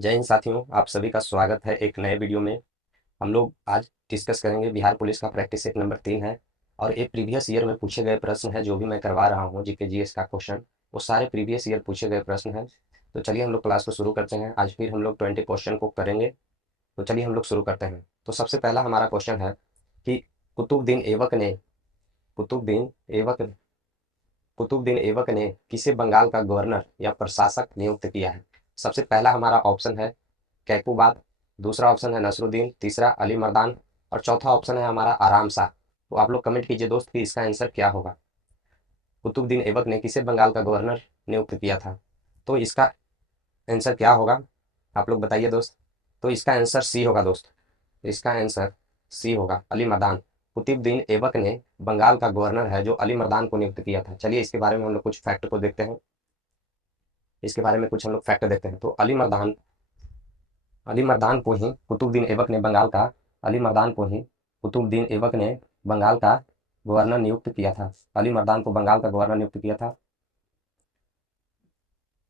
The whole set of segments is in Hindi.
जय हिंद साथियों, आप सभी का स्वागत है एक नए वीडियो में। हम लोग आज डिस्कस करेंगे बिहार पुलिस का प्रैक्टिस सेट नंबर 3 है और एक प्रीवियस ईयर में पूछे गए प्रश्न है जो भी मैं करवा रहा हूँ जीके जीएस का क्वेश्चन, वो सारे प्रीवियस ईयर पूछे गए प्रश्न हैं। तो चलिए हम लोग क्लास को शुरू करते हैं। आज फिर हम लोग 20 क्वेश्चन को करेंगे। तो चलिए हम लोग शुरू करते हैं। तो सबसे पहला हमारा क्वेश्चन है कि कुतुबुद्दीन ऐबक ने कुतुबुद्दीन ऐबक कुतुबुद्दीन ऐबक ने किसे बंगाल का गवर्नर या प्रशासक नियुक्त किया है। सबसे पहला हमारा ऑप्शन है कैकूबाद, दूसरा ऑप्शन है नसरुद्दीन, तीसरा अली मर्दान और चौथा ऑप्शन है हमारा आराम शाह। तो आप लोग कमेंट कीजिए दोस्त कि इसका आंसर क्या होगा। कुतुबुद्दीन ऐबक ने किसे बंगाल का गवर्नर नियुक्त किया था, तो इसका आंसर क्या होगा, आप लोग बताइए दोस्त। तो इसका आंसर सी होगा दोस्त। इसका आंसर सी होगा, अली मर्दान। कुतुबुद्दीन ऐबक ने बंगाल का गवर्नर है जो अली मर्दान को नियुक्त किया था। चलिए इसके बारे में हम लोग कुछ फैक्ट को देखते हैं। इसके बारे में कुछ हम लोग फैक्ट देखते हैं। तो अली मर्दान को ही कुतुबुद्दीन ऐबक ने बंगाल का अली मर्दान को ही कुतुबुद्दीन ऐबक ने बंगाल का गवर्नर नियुक्त किया था। अली मर्दान को बंगाल का गवर्नर नियुक्त किया था।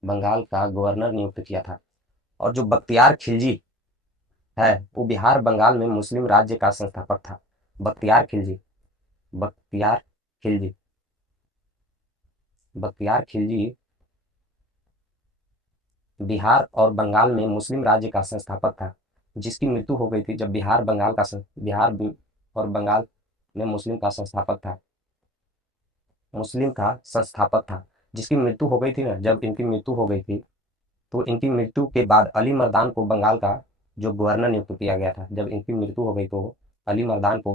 बंगाल का गवर्नर नियुक्त किया था। और जो बख्तियार खिलजी है वो बिहार बंगाल में मुस्लिम राज्य का संस्थापक था। बख्तियार खिलजी बख्तियार खिलजी बख्तियार खिलजी बिहार और बंगाल में मुस्लिम राज्य का संस्थापक था, जिसकी मृत्यु हो गई थी जब और बंगाल में मुस्लिम का संस्थापक था, जिसकी मृत्यु हो गई थी ना, जब इनकी मृत्यु हो गई थी तो इनकी मृत्यु के बाद अली मर्दान को बंगाल का जो गवर्नर नियुक्त किया गया था। जब इनकी मृत्यु हो गई तो अली मर्दान को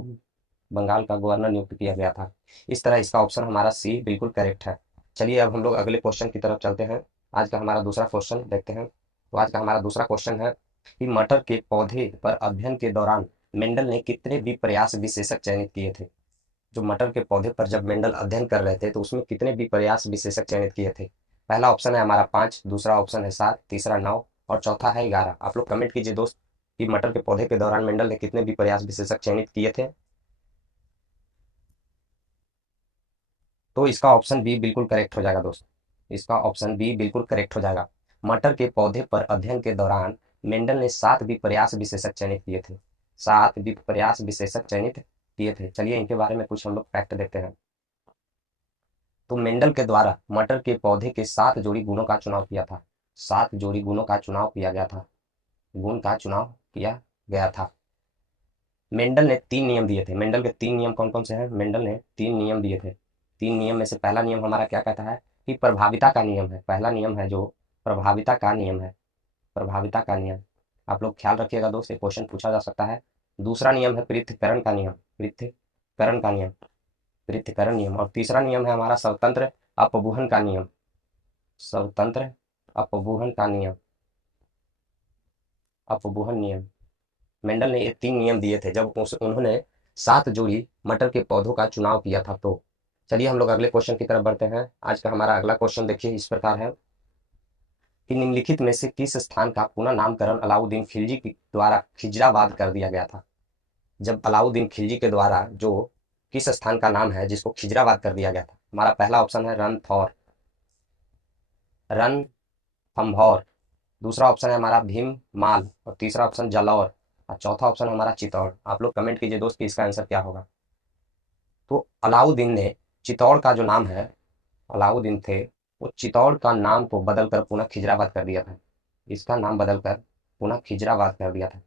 बंगाल का गवर्नर नियुक्त किया गया था। इस तरह इसका ऑप्शन हमारा सी बिल्कुल करेक्ट है। चलिए अब हम लोग अगले क्वेश्चन की तरफ चलते हैं। आज का हमारा दूसरा क्वेश्चन देखते हैं। तो आज का हमारा दूसरा क्वेश्चन है कि मटर के पौधे पर अध्ययन के दौरान मेंडल ने कितने भी प्रयास विशेषक चयनित किए थे। जो मटर के पौधे पर जब मेंडल अध्ययन कर रहे थे तो उसमें कितने भी प्रयास विशेषक चयनित किए थे। पहला ऑप्शन है हमारा 5, दूसरा ऑप्शन है 7, तीसरा 9 और चौथा है 11। आप लोग कमेंट कीजिए दोस्त कि मटर के पौधे के दौरान मेंडल ने कितने भी प्रयास विशेषक चयनित किए थे। तो इसका ऑप्शन बी बिल्कुल करेक्ट हो जाएगा दोस्त। इसका ऑप्शन बी बिल्कुल करेक्ट हो जाएगा। मटर के पौधे पर अध्ययन के दौरान मेंडल ने 7 भी प्रयास विशेषक चयनित किए थे। 7 भी प्रयास विशेषक चयनित किए थे। चलिए इनके बारे में कुछ हम लोग फैक्ट देखते हैं। तो मेंडल के द्वारा मटर के पौधे के 7 जोड़ी गुणों का चुनाव किया था। 7 जोड़ी गुणों का चुनाव किया गया था। गुण का चुनाव किया गया था। मेंडल ने 3 नियम दिए थे। मेंडल के 3 नियम कौन कौन से हैं। मेंडल ने 3 नियम दिए थे। 3 नियम में से पहला नियम हमारा क्या कहता है कि प्रभाविता का नियम है। पहला नियम है जो प्रभाविता का नियम है। प्रभाविता का नियम, आप लोग ख्याल रखिएगा दोस्त, ये क्वेश्चन पूछा जा सकता है। दूसरा नियम है पृथक्करण का नियम। पृथक्करण का नियम पृथक्करण नियम। और तीसरा नियम है हमारा स्वतंत्र अपवहन का नियम। स्वतंत्र अपवहन का नियम अपवहन नियम। मेंडल ने ये 3 नियम दिए थे जब उन्होंने 7 जोड़ी मटर के पौधों का चुनाव किया था। तो चलिए हम लोग अगले क्वेश्चन की तरफ बढ़ते हैं। आज का हमारा अगला क्वेश्चन देखिए इस प्रकार है कि निम्नलिखित में से किस स्थान का पुनः नामकरण अलाउद्दीन खिलजी के द्वारा खिजराबाद कर दिया गया था। जब अलाउद्दीन खिलजी के द्वारा जो किस स्थान का नाम है जिसको खिजराबाद कर दिया गया था। हमारा पहला ऑप्शन है रणथंभौर, दूसरा ऑप्शन है हमारा भीममाल और तीसरा ऑप्शन जालौर और चौथा ऑप्शन हमारा चित्तौड़। आप लोग कमेंट कीजिए दोस्त कि इसका आंसर क्या होगा। तो अलाउद्दीन ने चित्तौड़ का जो नाम है, अलाउद्दीन थे वो चित्तौड़ का नाम को बदलकर पुनः खिजराबाद कर दिया था। इसका नाम बदलकर पुनः खिजराबाद कर दिया था।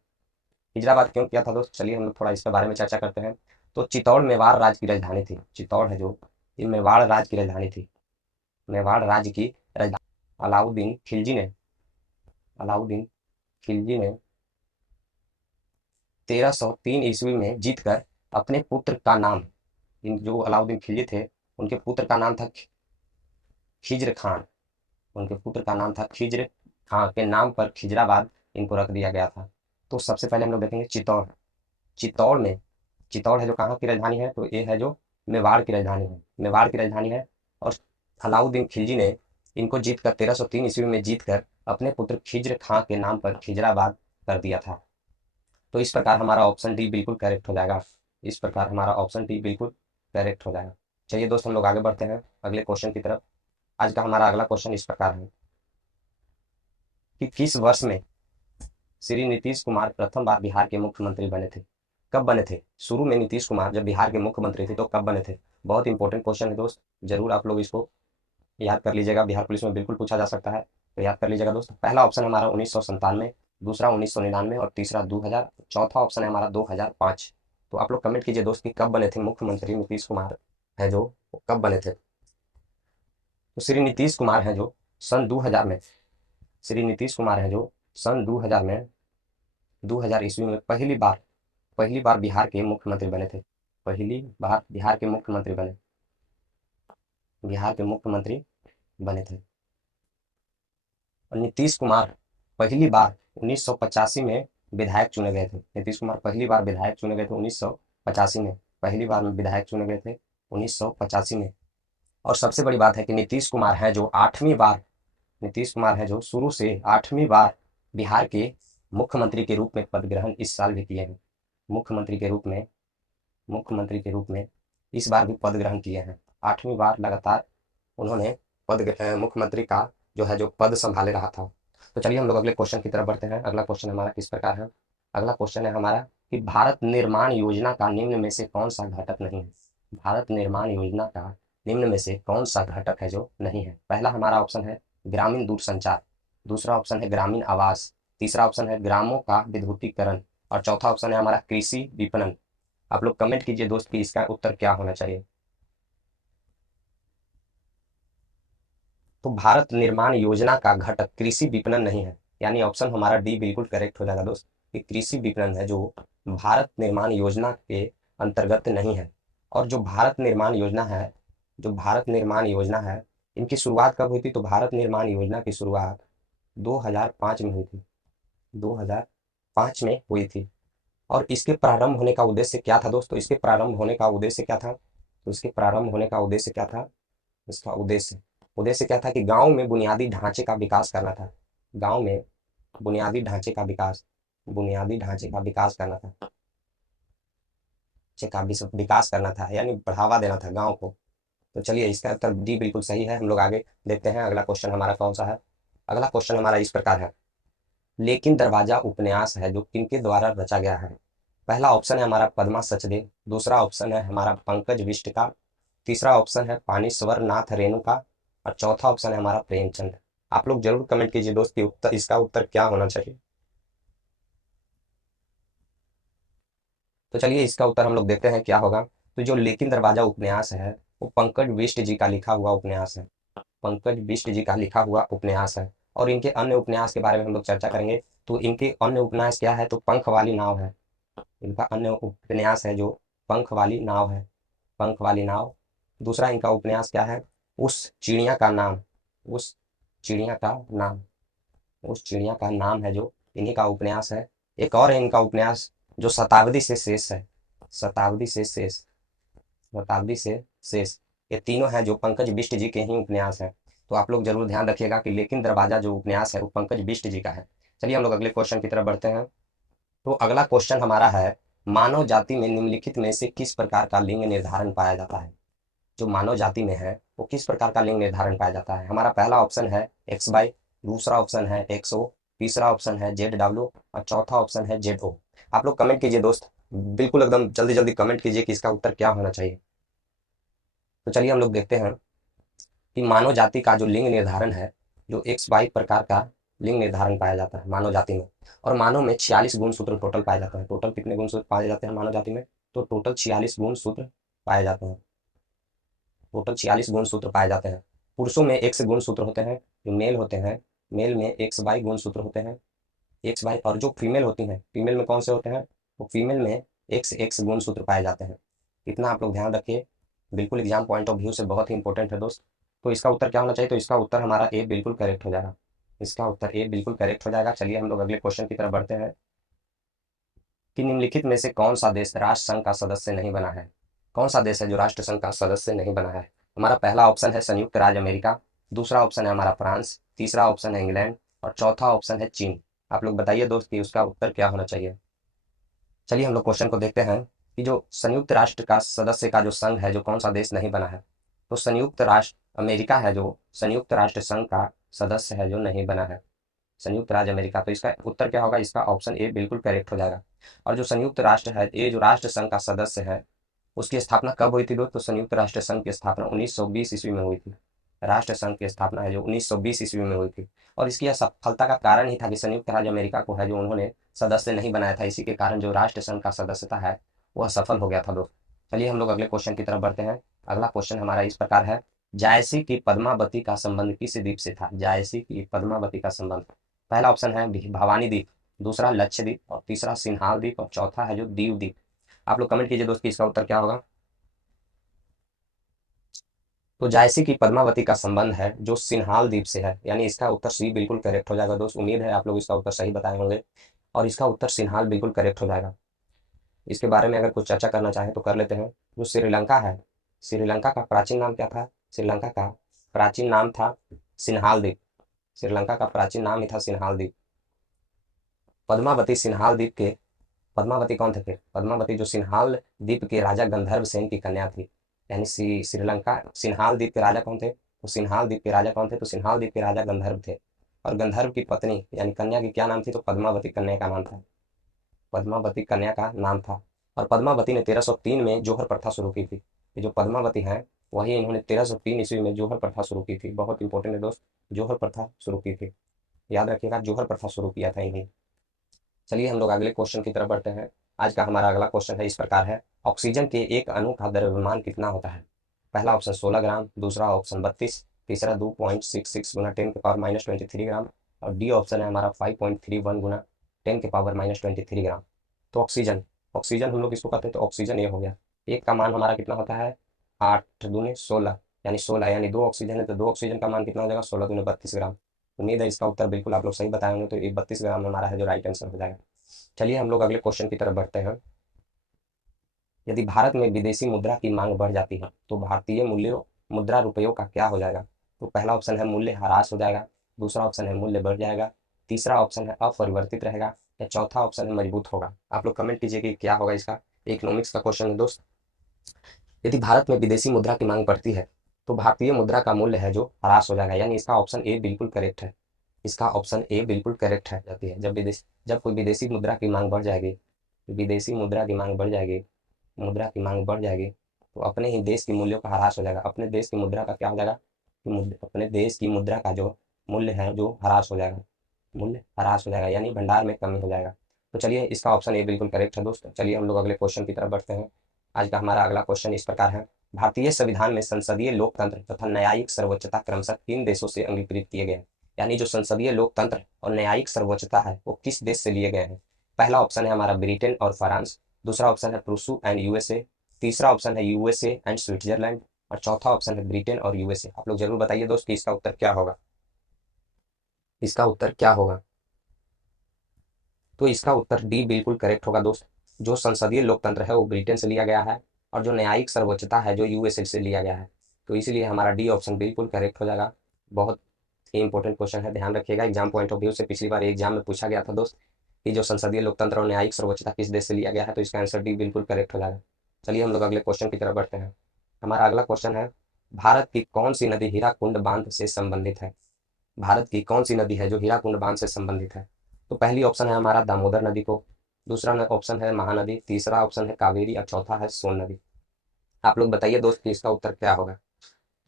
खिजराबाद क्यों किया था दोस्त, चलिए हम लोग थोड़ा इसके बारे में चर्चा करते हैं। तो चित्तौड़ मेवाड़ राज्य की राजधानी थी। चित्तौड़ है जो ये मेवाड़ राज्य की राजधानी थी। मेवाड़ राज्य की राजधानी अलाउद्दीन खिलजी ने अलाउद्दीन खिलजी ने 1303 ईस्वी में जीतकर अपने पुत्र का नाम, इन जो अलाउद्दीन खिलजी थे उनके पुत्र का नाम था खिज्र खान। उनके पुत्र का नाम था खिज्र खान के नाम पर खिजराबाद इनको रख दिया गया था। तो सबसे पहले हम लोग देखेंगे चित्तौड़। चित्तौड़ में चित्तौड़ है जो कहाँ की राजधानी है, तो ये है जो मेवाड़ की राजधानी है। मेवाड़ की राजधानी है। और अलाउद्दीन खिलजी ने इनको जीतकर 1303 ईस्वी में जीतकर अपने पुत्र खिज्र खां के नाम पर खिजराबाद कर दिया था। तो इस प्रकार हमारा ऑप्शन डी बिल्कुल करेक्ट हो जाएगा। इस प्रकार हमारा ऑप्शन डी बिल्कुल करेक्ट हो जाएगा। चलिए दोस्त हम लोग आगे बढ़ते हैं अगले क्वेश्चन की तरफ। आज का हमारा अगला क्वेश्चन इस प्रकार है कि किस वर्ष में श्री नीतीश कुमार प्रथम बार बिहार के मुख्यमंत्री बने थे? कब बने थे? शुरू में नीतीश कुमार जब बिहार के मुख्यमंत्री थे तो कब बने थे? बहुत इंपॉर्टेंट क्वेश्चन है दोस्त, जरूर आप लोग इसको याद कर लीजिएगा, बिहार पुलिस में बिल्कुल पूछा जा सकता है, तो याद कर लीजिएगा दोस्त। पहला ऑप्शन हमारा 1997, दूसरा 1999 और तीसरा 2000, चौथा ऑप्शन है हमारा 2005। तो आप लोग कमेंट कीजिए दोस्त कि कब बने थे मुख्यमंत्री नीतीश कुमार है जो, वो कब बने थे? तो श्री नीतीश कुमार हैं जो सन 2000 में, श्री नीतीश कुमार हैं जो सन 2000 में, 2000 ईस्वी में पहली बार बिहार के मुख्यमंत्री बने थे। पहली बार बिहार के मुख्यमंत्री बने, बिहार के मुख्यमंत्री बने थे। और नीतीश कुमार पहली बार 1985 में विधायक चुने गए थे। नीतीश कुमार पहली बार विधायक चुने गए थे 1985 में, पहली बार में विधायक चुने गए थे 1985 में। और सबसे बड़ी बात है कि नीतीश कुमार हैं जो 8वीं बार, नीतीश कुमार हैं जो शुरू से 8वीं बार बिहार के मुख्यमंत्री के रूप में पद ग्रहण इस साल भी किए हैं। मुख्यमंत्री के रूप में, मुख्यमंत्री के रूप में इस बार भी पद ग्रहण किए हैं। 8वीं बार लगातार उन्होंने मुख्यमंत्री का जो है जो पद संभाले रहा था। तो चलिए हम लोग अगले क्वेश्चन की तरफ बढ़ते हैं। अगला क्वेश्चन हमारा किस प्रकार है? अगला क्वेश्चन है हमारा कि भारत निर्माण योजना का निम्न में से कौन सा घटक नहीं है? भारत निर्माण योजना का निम्न में से कौन सा घटक है जो नहीं है? पहला हमारा ऑप्शन है ग्रामीण दूरसंचार, दूसरा ऑप्शन है ग्रामीण आवास, तीसरा ऑप्शन है ग्रामों का विद्युतीकरण और चौथा ऑप्शन है हमारा कृषि विपणन। आप लोग कमेंट कीजिए दोस्त कि इसका उत्तर क्या होना चाहिए। तो भारत निर्माण योजना का घटक कृषि विपणन नहीं है, यानी ऑप्शन हमारा डी बिल्कुल करेक्ट हो जाएगा दोस्त, कि कृषि विपणन है जो भारत निर्माण योजना के अंतर्गत नहीं है। और जो भारत निर्माण योजना है, जो भारत निर्माण योजना है, इनकी शुरुआत कब हुई थी? तो भारत निर्माण योजना की शुरुआत 2005 में हुई थी, 2005 में हुई थी। और इसके प्रारंभ होने का उद्देश्य क्या था दोस्तों? इसके प्रारंभ होने का उद्देश्य क्या था? तो इसके प्रारंभ होने का उद्देश्य क्या था? इसका उद्देश्य क्या था कि गांव में बुनियादी ढांचे का विकास करना था। गांव में बुनियादी ढांचे का विकास, बुनियादी ढांचे का विकास करना था, विकास करना था, यानी बढ़ावा देना था गांव को। तो चलिए इसका उत्तर डी बिल्कुल सही है। हम लोग आगे देखते हैं अगला क्वेश्चन हमारा कौन सा है। अगला क्वेश्चन हमारा इस प्रकार है, लेकिन दरवाजा उपन्यास है जो किनके द्वारा रचा गया है? पहला ऑप्शन है हमारा पद्मा सचदेव, दूसरा ऑप्शन है हमारा पंकज बिष्ट का, तीसरा ऑप्शन है पानीश्वर नाथ रेणुका और चौथा ऑप्शन है हमारा प्रेमचंद। आप लोग जरूर कमेंट कीजिए दोस्त कि उत्तर, इसका उत्तर क्या होना चाहिए। तो चलिए इसका उत्तर हम लोग देखते हैं क्या होगा। तो जो लेकिन दरवाजा उपन्यास है वो पंकज बिष्ट जी का लिखा हुआ उपन्यास है, पंकज बिष्ट जी का लिखा हुआ उपन्यास है। और इनके अन्य उपन्यास के बारे में हम लोग चर्चा करेंगे। तो इनके अन्य उपन्यास क्या है? तो पंख वाली नाव है, इनका अन्य उपन्यास है जो पंख वाली नाव है, पंख वाली नाव। दूसरा इनका उपन्यास क्या है? उस चिड़िया का नाम, उस चिड़िया का नाम, उस चिड़िया का नाम है जो इन्हीं का उपन्यास है। एक और है इनका उपन्यास जो शताब्दी से शेष है, शताब्दी से शेष, शताब्दी से शेष। ये तीनों हैं जो पंकज बिष्ट जी के ही उपन्यास हैं। तो आप लोग जरूर ध्यान रखिएगा कि लेकिन दरवाजा जो उपन्यास है वो पंकज बिष्ट जी का है। चलिए हम लोग अगले क्वेश्चन की तरफ बढ़ते हैं। तो अगला क्वेश्चन हमारा है, मानव जाति में निम्नलिखित में से किस प्रकार का लिंग निर्धारण पाया जाता है? जो मानव जाति में है वो किस प्रकार का लिंग निर्धारण पाया जाता है? हमारा पहला ऑप्शन है एक्स वाई, दूसरा ऑप्शन है एक्स ओ, तीसरा ऑप्शन है जेड डब्ल्यू और चौथा ऑप्शन है जेड ओ। आप लोग कमेंट कीजिए दोस्त, बिल्कुल एकदम जल्दी जल्दी कमेंट कीजिए कि इसका उत्तर क्या होना चाहिए। तो चलिए हम लोग देखते हैं कि मानव जाति का जो लिंग निर्धारण है, जो एक्स वाई प्रकार का लिंग निर्धारण पाया जाता है मानव जाति में। और मानव में 46 गुणसूत्र टोटल पाए जाते हैं। टोटल कितने गुणसूत्र पाए जाते हैं मानव जाति में? तो टोटल 46 गुणसूत्र पाए जाते हैं, टोटल 46 गुणसूत्र पाए जाते हैं। पुरुषों में एक्स गुणसूत्र होते हैं, जो मेल होते हैं, मेल में एक्स वाई गुणसूत्र होते हैं, एक्स वाई। और जो फीमेल होती हैं, फीमेल में कौन से होते हैं? वो फीमेल में एक्स एक्स गुणसूत्र पाए जाते हैं। इतना आप लोग ध्यान रखिए, बिल्कुल एग्जाम पॉइंट ऑफ व्यू से बहुत ही इंपॉर्टेंट है दोस्त। तो इसका उत्तर क्या होना चाहिए? तो इसका उत्तर हमारा ए बिल्कुल करेक्ट हो जाएगा, इसका उत्तर ए बिल्कुल करेक्ट हो जाएगा। चलिए हम लोग अगले क्वेश्चन की तरफ बढ़ते हैं कि निम्नलिखित में से कौन सा देश राष्ट्र संघ का सदस्य नहीं बना है? कौन सा देश है जो राष्ट्र संघ का सदस्य नहीं बना है? हमारा पहला ऑप्शन है संयुक्त राज्य अमेरिका, दूसरा ऑप्शन है हमारा फ्रांस, तीसरा ऑप्शन है इंग्लैंड और चौथा ऑप्शन है चीन। आप लोग बताइए दोस्त कि उसका उत्तर क्या होना चाहिए। चलिए हम लोग क्वेश्चन को देखते हैं कि जो संयुक्त राष्ट्र का सदस्य का जो संघ है, जो कौन सा देश नहीं बना है? तो संयुक्त राष्ट्र अमेरिका है जो संयुक्त राष्ट्र संघ का सदस्य है जो नहीं बना है। संयुक्त राज्य अमेरिका। तो इसका उत्तर क्या होगा? इसका ऑप्शन ए बिल्कुल करेक्ट हो जाएगा। और जो संयुक्त राष्ट्र है, ये जो राष्ट्र संघ का सदस्य है, उसकी स्थापना कब हुई थी दोस्त? तो संयुक्त राष्ट्र संघ की स्थापना 1920 ईस्वी में हुई थी। राष्ट्र संघ की स्थापना है जो 1920 ईस्वी में हुई थी। और इसकी असफलता का कारण ही था कि संयुक्त राज्य अमेरिका को है जो उन्होंने सदस्य नहीं बनाया था। इसी के कारण जो राष्ट्र संघ का सदस्यता है वो असफल हो गया था दोस्त। चलिए हम लोग अगले क्वेश्चन की तरफ बढ़ते हैं। अगला क्वेश्चन हमारा इस प्रकार है, जायसी की पद्मावती का संबंध किस द्वीप से था? जायसी की पद्मावती का संबंध, पहला ऑप्शन है भवानी द्वीप, दूसरा लक्षद्वीप, और तीसरा सिन्हाल द्वीप, और चौथा है जो दीव द्वीप। आप लोग कमेंट कीजिए दोस्त कि इसका उत्तर क्या होगा। तो जायसी की पद्मावती का संबंध है जो सिन्हाल द्वीप से है, यानी इसका उत्तर सी बिल्कुल करेक्ट हो जाएगा दोस्त। उम्मीद है आप लोग इसका उत्तर सही बताए होंगे, और इसका उत्तर सिन्हाल बिल्कुल करेक्ट हो जाएगा। इसके बारे में अगर कुछ चर्चा करना चाहें तो कर लेते हैं। जो श्रीलंका है, श्रीलंका का प्राचीन नाम क्या था? श्रीलंका का प्राचीन नाम था सिन्हाल द्वीप। श्रीलंका का प्राचीन नाम ही था सिन्हाल द्वीप। पद्मावती सिन्हाल द्वीप के, पद्मावती कौन थे फिर? पद्मावती जो सिन्हाल द्वीप के राजा गंधर्व सेन की कन्या थी। यानी श्रीलंका सिन्हाल द्वीप के राजा कौन थे? तो सिन्हाल द्वीप के राजा कौन थे? तो सिन्हाल द्वीप के राजा गंधर्व थे। और गंधर्व की पत्नी यानी कन्या की क्या नाम थी? तो पद्मावती कन्या का नाम था। पद्मावती कन्या का नाम था। और पद्मावती ने 1303 में जोहर प्रथा शुरू की थी। ये जो पद्मावती हैं वही इन्होंने 1303 ईस्वी में जोहर प्रथा शुरू की थी। बहुत इंपॉर्टेंट है दोस्त, जोहर प्रथा शुरू की थी, याद रखिएगा, जोहर प्रथा शुरू किया था इन्हीं। चलिए हम लोग अगले क्वेश्चन की तरफ बढ़ते हैं। आज का हमारा अगला क्वेश्चन है इस प्रकार है, ऑक्सीजन के एक अणु का द्रव्यमान कितना होता है? पहला ऑप्शन 16 ग्राम, दूसरा ऑप्शन 32, तीसरा 2.66 गुना 10⁻23 ग्राम, और डी ऑप्शन है हमारा 5.31 गुना 10⁻23 ग्राम। तो ऑक्सीजन, ऑक्सीजन हम लोग इसको कहते हैं, तो ऑक्सीजन ये हो गया। एक का मान हमारा कितना होता है? 8 दूनी 16, यानी 16, यानी 2 ऑक्सीजन है तो 2 ऑक्सीजन का मान कितना हो जाएगा? 16 दूनी 32 ग्राम। उम्मीद है इसका उत्तर बिल्कुल आप लोग सही बताएंगे, तो ये 32 ग्राम हमारा है जो राइट आंसर हो जाएगा। चलिए हम लोग अगले क्वेश्चन की तरफ बढ़ते हैं। यदि भारत में विदेशी मुद्रा की मांग बढ़ जाती है तो भारतीय मूल्यों मुद्रा रुपयों का क्या हो जाएगा? तो पहला ऑप्शन है मूल्य ह्रास हो जाएगा, दूसरा ऑप्शन है मूल्य बढ़ जाएगा, तीसरा ऑप्शन है अपरिवर्तित रहेगा, या चौथा ऑप्शन है मजबूत होगा। आप लोग कमेंट कीजिए कि क्या होगा इसका। इकोनॉमिक्स का क्वेश्चन है दोस्त। यदि भारत में विदेशी मुद्रा की मांग बढ़ती है तो भारतीय मुद्रा का मूल्य है जो ह्रास हो जाएगा, यानी इसका ऑप्शन ए बिल्कुल करेक्ट है। इसका ऑप्शन ए बिल्कुल करेक्ट है। जाती है जब कोई विदेशी मुद्रा की मांग बढ़ जाएगी, विदेशी मुद्रा की मांग बढ़ जाएगी, मुद्रा की मांग बढ़ जाएगी, तो अपने ही देश की मूल्यों का ह्रास हो जाएगा। अपने देश की मुद्रा का क्या हो जाएगा? अपने देश की मुद्रा का जो मूल्य है जो ह्रास हो जाएगा, मूल्य ह्रास हो जाएगा, यानी भंडार में कमी हो जाएगा। तो चलिए इसका ऑप्शन ए बिल्कुल करेक्ट है दोस्तों। चलिए हम लोग अगले क्वेश्चन की तरफ बढ़ते हैं। आज का हमारा अगला क्वेश्चन इस प्रकार है, भारतीय संविधान में संसदीय लोकतंत्र तथा न्यायिक सर्वोच्चता क्रमशः किन देशों से अंगीकृत किए गए हैं? यानी जो संसदीय लोकतंत्र और न्यायिक सर्वोच्चता है वो किस देश से लिए गए हैं? पहला ऑप्शन है हमारा ब्रिटेन और फ्रांस, दूसरा ऑप्शन है प्रूसू एंड यूएसए, तीसरा ऑप्शन है यूएसए एंड स्विट्जरलैंड, और चौथा ऑप्शन है ब्रिटेन और यूएसए। आप लोग जरूर बताइए दोस्त कि इसका उत्तर क्या होगा। इसका उत्तर क्या होगा? तो इसका उत्तर डी बिल्कुल करेक्ट होगा दोस्त। जो संसदीय लोकतंत्र है वो ब्रिटेन से लिया गया है, और जो न्यायिक सर्वोच्चता है जो यूएसए से लिया गया है। तो इसलिए हमारा डी ऑप्शन बिल्कुल करेक्ट हो जाएगा। बहुत ही इंपॉर्टेंट क्वेश्चन है, ध्यान रखिएगा। एग्जाम पॉइंट ऑफ व्यू से पिछली बार एग्जाम में पूछा गया था दोस्त कि जो संसदीय लोकतंत्र और न्यायिक सर्वोच्चता किस देश से लिया गया है, तो इसका आंसर डी बिल्कुल करेक्ट हो जाएगा। चलिए हम लोग अगले क्वेश्चन की तरफ बढ़ते हैं। हमारा अगला क्वेश्चन है, भारत की कौन सी नदी हीराकुंड बांध से संबंधित है? भारत की कौन सी नदी है जो हीराकुंड बांध से संबंधित है? तो पहली ऑप्शन है हमारा दामोदर नदी को, दूसरा ऑप्शन है महानदी, तीसरा ऑप्शन है कावेरी, और चौथा है सोन नदी। आप लोग बताइए दोस्त कि इसका उत्तर क्या होगा।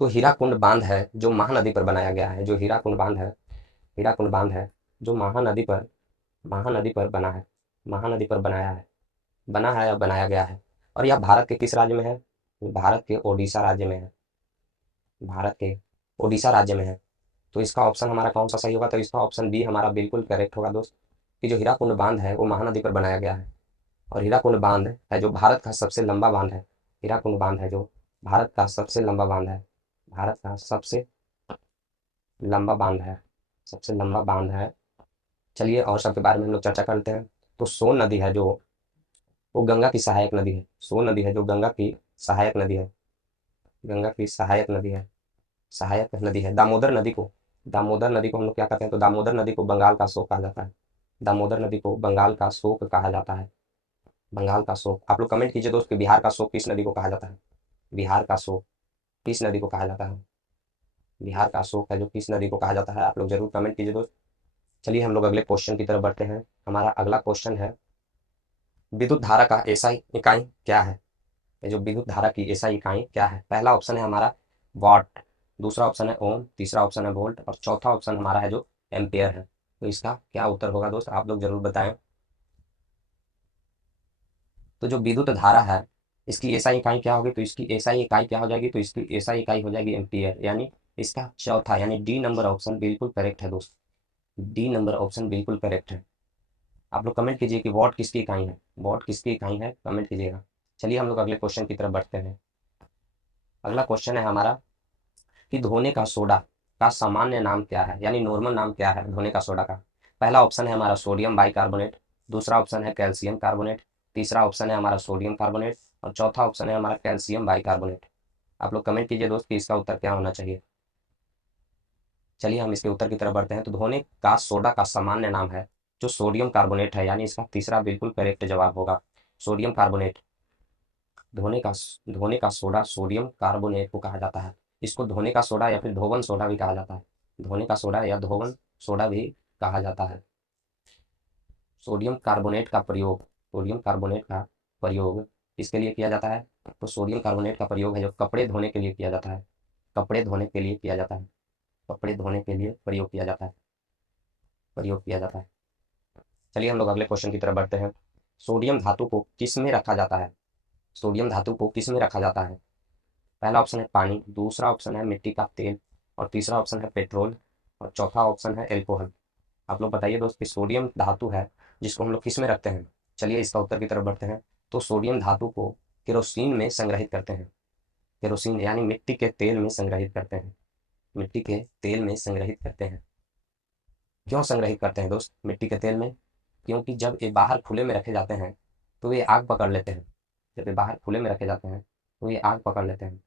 तो हीराकुंड बांध है जो महानदी पर बनाया गया है, जो हीराकुंड बांध है, हीराकुंड बांध है जो महानदी पर बना है, महानदी पर बना है या बनाया गया है। और यह भारत के किस राज्य में है? भारत के ओडिशा राज्य में है, भारत के ओडिशा राज्य में है। तो इसका ऑप्शन हमारा कौन सा सही होगा? तो इसका ऑप्शन बी हमारा बिल्कुल करेक्ट होगा दोस्त, कि जो हीराकुंड बांध है वो महानदी पर बनाया गया है। और हीराकुंड बांध है जो भारत का सबसे लंबा बांध है, हीराकुंड बांध है जो भारत का सबसे लंबा बांध है, भारत का सबसे लंबा बांध है, सबसे लंबा बांध है। चलिए और सबके बारे में हम लोग चर्चा करते हैं। तो सोन नदी है जो वो गंगा की सहायक नदी है, सोन नदी है जो गंगा की सहायक नदी है, गंगा की सहायक नदी है, सहायक नदी है। दामोदर नदी को हम लोग क्या कहते हैं? तो दामोदर नदी को बंगाल का शोक कहा जाता है, दामोदर नदी को बंगाल का शोक कहा जाता है, बंगाल का शोक। आप लोग कमेंट कीजिए दोस्त कि बिहार का शोक किस नदी को कहा जाता है? बिहार का शोक किस नदी को कहा जाता है? बिहार का शोक है जो किस नदी को कहा जाता है? आप लोग जरूर कमेंट कीजिए दोस्त। चलिए हम लोग अगले क्वेश्चन की तरफ बढ़ते हैं। हमारा अगला क्वेश्चन है, विद्युत धारा का एसआई इकाई क्या है? ये जो विद्युत धारा की एसआई इकाई क्या है? पहला ऑप्शन है हमारा वाट, दूसरा ऑप्शन है ओम, तीसरा ऑप्शन है वोल्ट और चौथा ऑप्शन हमारा है जो एम्पियर है। तो इसका क्या उत्तर होगा दोस्त, आप लोग जरूर बताएं। तो जो विद्युत धारा है इसकी एसआई इकाई क्या होगी? तो इसकी एसआई इकाई क्या हो जाएगी? तो इसकी एसआई इकाई हो जाएगी एम्पियर, यानी इसका चौथा यानी डी नंबर ऑप्शन बिल्कुल करेक्ट है दोस्त। डी नंबर ऑप्शन बिल्कुल करेक्ट है। आप लोग कमेंट कीजिए कि वॉट किसकी इकाई है, वॉट किसकी इकाई है, कमेंट कीजिएगा। चलिए हम लोग अगले क्वेश्चन की तरफ बढ़ते हैं। अगला क्वेश्चन है हमारा कि धोने का सोडा का सामान्य नाम क्या है, यानी नॉर्मल नाम क्या है धोने का सोडा का? पहला ऑप्शन है हमारा सोडियम बाइकार्बोनेट, दूसरा ऑप्शन है कैल्शियम कार्बोनेट, तीसरा ऑप्शन है हमारा सोडियम कार्बोनेट और चौथा ऑप्शन है हमारा कैल्शियम बाइकार्बोनेट। आप लोग कमेंट कीजिए दोस्त कि इसका उत्तर क्या होना चाहिए। चलिए हम इसके उत्तर की तरफ बढ़ते हैं। तो धोने का सोडा का सामान्य नाम है जो सोडियम कार्बोनेट है, यानी इसका तीसरा बिल्कुल करेक्ट जवाब होगा, सोडियम कार्बोनेट। धोने का धोने का सोडा सोडियम कार्बोनेट को कहा जाता है। इसको धोने का सोडा या फिर धोवन सोडा भी कहा जाता है। धोने का सोडा या धोवन सोडा भी कहा जाता है। सोडियम कार्बोनेट का प्रयोग, सोडियम कार्बोनेट का प्रयोग किसके लिए किया जाता है? तो सोडियम कार्बोनेट का प्रयोग है जो कपड़े धोने के लिए किया जाता है। कपड़े धोने के लिए किया जाता है। कपड़े धोने के लिए प्रयोग किया जाता है। प्रयोग किया जाता है। चलिए हम लोग अगले क्वेश्चन की तरफ बढ़ते हैं। सोडियम धातु को किस में रखा जाता है? सोडियम धातु को किस में रखा जाता है? पहला ऑप्शन है पानी, दूसरा ऑप्शन है मिट्टी का तेल और तीसरा ऑप्शन है पेट्रोल और चौथा ऑप्शन है एल्कोहल। आप लोग बताइए दोस्त कि सोडियम धातु है जिसको हम लोग किस में रखते हैं? चलिए इसका उत्तर की तरफ बढ़ते हैं। तो सोडियम धातु को केरोसिन में संग्रहित करते हैं। केरोसिन यानी मिट्टी के तेल में संग्रहित करते हैं। मिट्टी के तेल में संग्रहित करते हैं। क्यों संग्रहित करते हैं दोस्त मिट्टी के तेल में? क्योंकि जब ये बाहर खुले में रखे जाते हैं तो ये आग पकड़ लेते हैं। जब ये बाहर खुले में रखे जाते हैं तो ये आग पकड़ लेते हैं,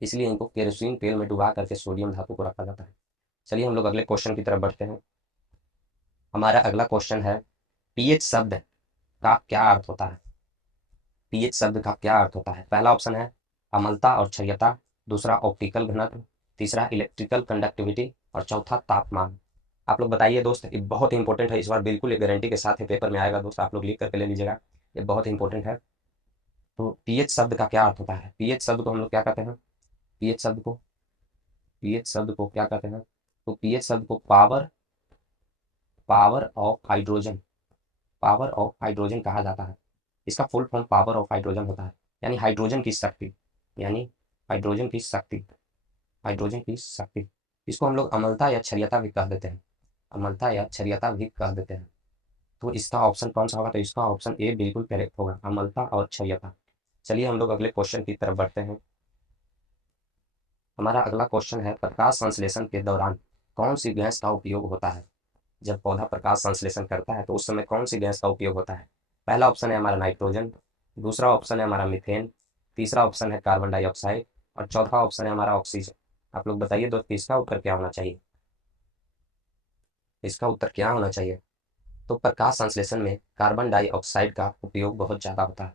इसलिए इनको केरोसिन तेल में डुबा करके सोडियम धातु को रखा जाता है। चलिए हम लोग अगले क्वेश्चन की तरफ बढ़ते हैं। हमारा अगला क्वेश्चन है, पीएच शब्द का क्या अर्थ होता है? पीएच शब्द का क्या अर्थ होता है? पहला ऑप्शन है अम्लता और क्षयता, दूसरा ऑप्टिकल घनत्व, तीसरा इलेक्ट्रिकल कंडक्टिविटी और चौथा तापमान। आप लोग बताइए दोस्त, ये बहुत ही इंपॉर्टेंट है, इस बार बिल्कुल गारंटी के साथ है पेपर में आएगा दोस्त, आप लोग लिख करके ले लीजिएगा, ये बहुत ही इंपॉर्टेंट है। तो पीएच शब्द का क्या अर्थ होता है? पीएच शब्द को हम लोग क्या कहते हैं? पीएच शब्द को पीएच शब्द को क्या कहते हैं? तो पीएच शब्द को power power of hydrogen power of hydrogen कहा जाता है। इसका full form power of hydrogen होता है, यानी हाइड्रोजन की शक्ति, यानी हाइड्रोजन की शक्ति, हाइड्रोजन की शक्ति। इसको हम लोग अम्लता या क्षारीयता भी कह देते हैं। अम्लता या क्षारीयता भी कह देते हैं। तो इसका ऑप्शन कौन सा होगा? तो इसका ऑप्शन ए बिल्कुल करेक्ट होगा, अम्लता और क्षारीयता। चलिए हम लोग अगले क्वेश्चन की तरफ बढ़ते हैं। हमारा अगला क्वेश्चन है, प्रकाश संश्लेषण के दौरान कौन सी गैस का उपयोग होता है? जब पौधा प्रकाश संश्लेषण करता है तो उस समय कौन सी गैस का उपयोग होता है? पहला ऑप्शन है हमारा नाइट्रोजन, दूसरा ऑप्शन है हमारा मीथेन, तीसरा ऑप्शन है कार्बन डाइऑक्साइड और चौथा ऑप्शन है हमारा ऑक्सीजन। आप लोग बताइए दोस्तों इसका उत्तर क्या होना चाहिए? इसका उत्तर क्या होना चाहिए? तो प्रकाश संश्लेषण में कार्बन डाइऑक्साइड का उपयोग बहुत ज़्यादा होता है।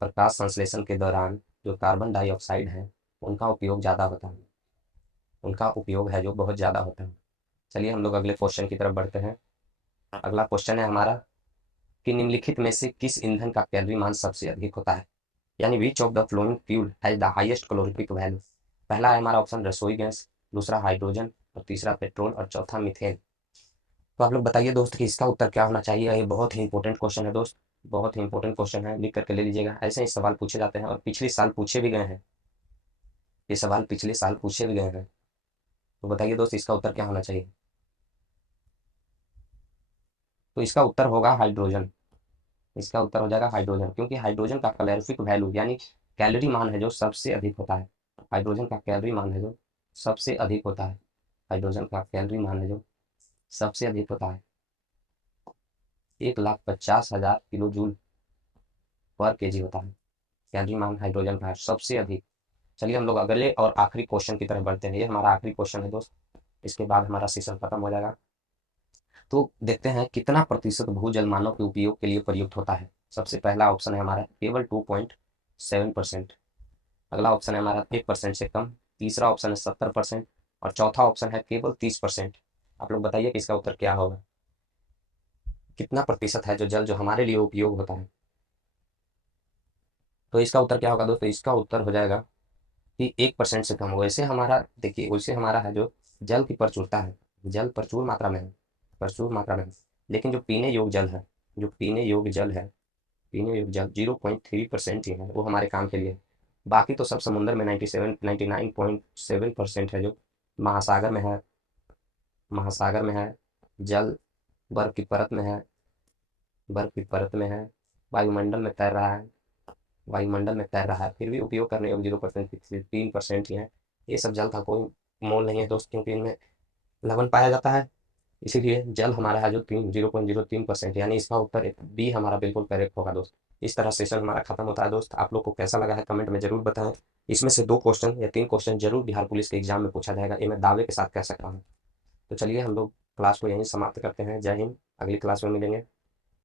प्रकाश संश्लेषण के दौरान जो कार्बन डाइऑक्साइड है उनका उपयोग ज़्यादा होता है, उनका उपयोग है जो बहुत ज़्यादा होता है। चलिए हम लोग अगले क्वेश्चन की तरफ बढ़ते हैं। अगला क्वेश्चन है हमारा कि निम्नलिखित में से किस ईंधन का कैलोरी मान सबसे अधिक होता है, यानी which of the flowing fuel has the highest calorific value. पहला है हमारा ऑप्शन रसोई गैस, दूसरा हाइड्रोजन और तीसरा पेट्रोल और चौथा मीथेन। तो आप लोग बताइए दोस्त कि इसका उत्तर क्या होना चाहिए। ये बहुत ही इंपॉर्टेंट क्वेश्चन है दोस्त, बहुत ही इंपॉर्टेंट क्वेश्चन है, लिख करके ले लीजिएगा। ऐसे ही सवाल पूछे जाते हैं और पिछले साल पूछे भी गए हैं, ये सवाल पिछले साल पूछे भी गए हैं। तो बताइए दोस्त इसका उत्तर क्या होना चाहिए? तो इसका उत्तर होगा हाइड्रोजन। इसका उत्तर हो जाएगा हाइड्रोजन, क्योंकि हाइड्रोजन का कैलोरीफिक वैल्यू यानी कैलोरी मान है जो सबसे अधिक होता है। हाइड्रोजन का कैलोरी मान है जो सबसे अधिक होता है। हाइड्रोजन का कैलोरी मान है जो सबसे अधिक होता है, 1,50,000 किलो जूल पर केजी होता है। कैलोरी मान हाइड्रोजन का है सबसे अधिक। चलिए हम लोग अगले और आखिरी क्वेश्चन की तरफ बढ़ते हैं। ये हमारा आखिरी क्वेश्चन है दोस्त, इसके बाद हमारा सेशन खत्म हो जाएगा। तो देखते हैं कितना प्रतिशत भूजल मानव के उपयोग के लिए प्रयुक्त होता है। सबसे पहला ऑप्शन है हमारा केवल 2.7%, अगला ऑप्शन है हमारा 1% से कम, तीसरा ऑप्शन है 70% और चौथा ऑप्शन है केवल 30%। आप लोग बताइए कि इसका उत्तर क्या होगा। कितना प्रतिशत है जो जल जो हमारे लिए उपयोग होता है। तो इसका उत्तर क्या होगा दोस्तों, इसका उत्तर हो जाएगा कि 1% से कम। वैसे हमारा देखिए, वैसे हमारा है जो जल की प्रचुरता है, जल प्रचुर मात्रा में है, प्रचुर मात्रा में है। लेकिन जो पीने योग्य जल है, जो पीने योग्य जल है, पीने योग्य जल 0.3% ही है, वो हमारे काम के लिए है। बाकी तो सब समुद्र में 99.7% है जो महासागर में है, महासागर में है। जल बर्फ की परत में है, बर्फ की परत में है, वायुमंडल में तैर रहा है, वायुमंडल में तैर रहा है, फिर भी उपयोग करने योग्य 0.3% ही है। ये सब जल का कोई मोल नहीं है दोस्त, क्योंकि इनमें लवण पाया जाता है। इसीलिए जल हमारा है जो 0.03%, यानी इसका उत्तर बी हमारा बिल्कुल करेक्ट होगा दोस्त। इस तरह सेशन हमारा खत्म होता है दोस्त। आप लोग को कैसा लगा है कमेंट में जरूर बताएं। इसमें से 2 क्वेश्चन या 3 क्वेश्चन जरूर बिहार पुलिस के एग्जाम में पूछा जाएगा, ये मैं दावे के साथ कह सकता हूँ। तो चलिए हम लोग क्लास को यहीं समाप्त करते हैं। जय हिंद, अगली क्लास में मिलेंगे।